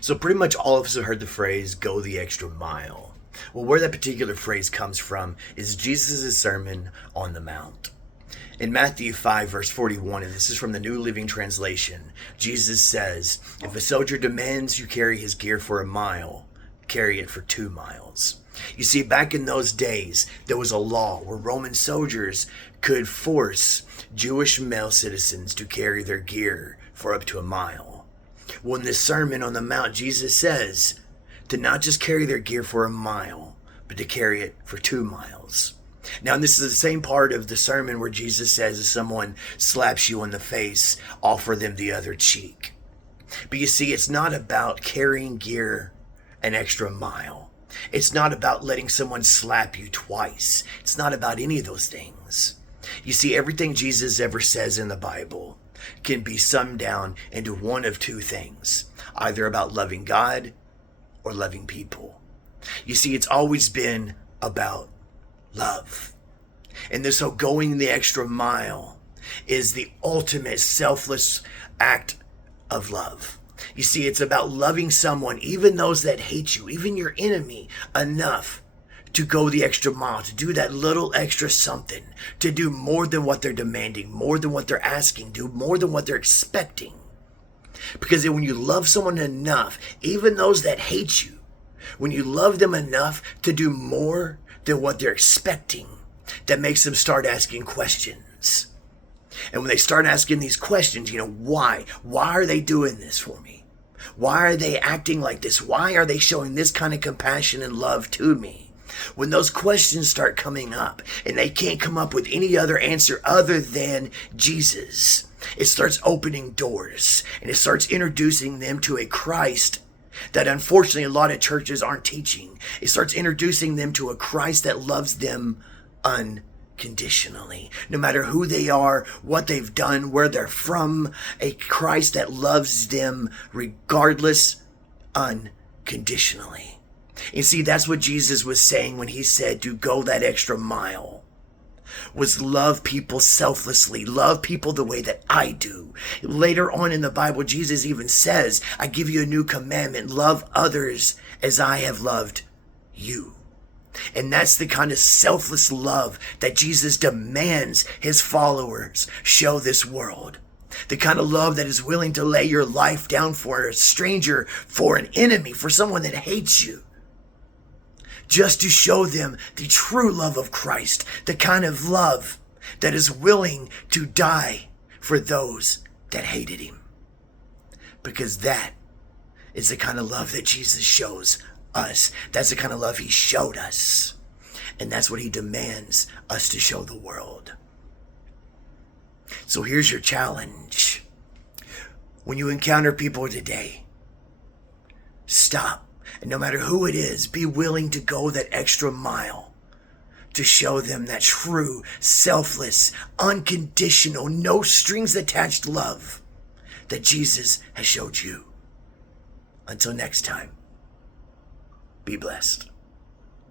So pretty much all of us have heard the phrase, go the extra mile. Well, where that particular phrase comes from is Jesus' Sermon on the Mount. In Matthew 5, verse 41, and this is from the New Living Translation, Jesus says, if a soldier demands you carry his gear for a mile, carry it for 2 miles. You see, back in those days, there was a law where Roman soldiers could force Jewish male citizens to carry their gear for up to a mile. Well, in this Sermon on the Mount, Jesus says to not just carry their gear for a mile, but to carry it for 2 miles. Now, this is the same part of the sermon where Jesus says if someone slaps you on the face, offer them the other cheek. But you see, it's not about carrying gear an extra mile. It's not about letting someone slap you twice. It's not about any of those things. You see, everything Jesus ever says in the Bible can be summed down into one of 2 things, either about loving God or loving people. You see, it's always been about love. And this whole going the extra mile is the ultimate selfless act of love. You see, it's about loving someone, even those that hate you, even your enemy, enough to go the extra mile, to do that little extra something, to do more than what they're demanding, more than what they're asking, do more than what they're expecting. Because when you love someone enough, even those that hate you, when you love them enough to do more than what they're expecting, that makes them start asking questions. And when they start asking these questions, why? Why are they doing this for me? Why are they acting like this? Why are they showing this kind of compassion and love to me? When those questions start coming up and they can't come up with any other answer other than Jesus, it starts opening doors and it starts introducing them to a Christ that unfortunately a lot of churches aren't teaching. It starts introducing them to a Christ that loves them unconditionally. No matter who they are, what they've done, where they're from, a Christ that loves them regardless, unconditionally. And see, that's what Jesus was saying when he said to go that extra mile. Was love people selflessly, love people the way that I do. Later on in the Bible, Jesus even says, I give you a new commandment, love others as I have loved you. And that's the kind of selfless love that Jesus demands his followers show this world. The kind of love that is willing to lay your life down for a stranger, for an enemy, for someone that hates you. Just to show them the true love of Christ, the kind of love that is willing to die for those that hated him. Because that is the kind of love that Jesus shows us. That's the kind of love he showed us. And that's what he demands us to show the world. So here's your challenge. When you encounter people today, stop. And no matter who it is, be willing to go that extra mile to show them that true, selfless, unconditional, no strings attached love that Jesus has showed you. Until next time, be blessed.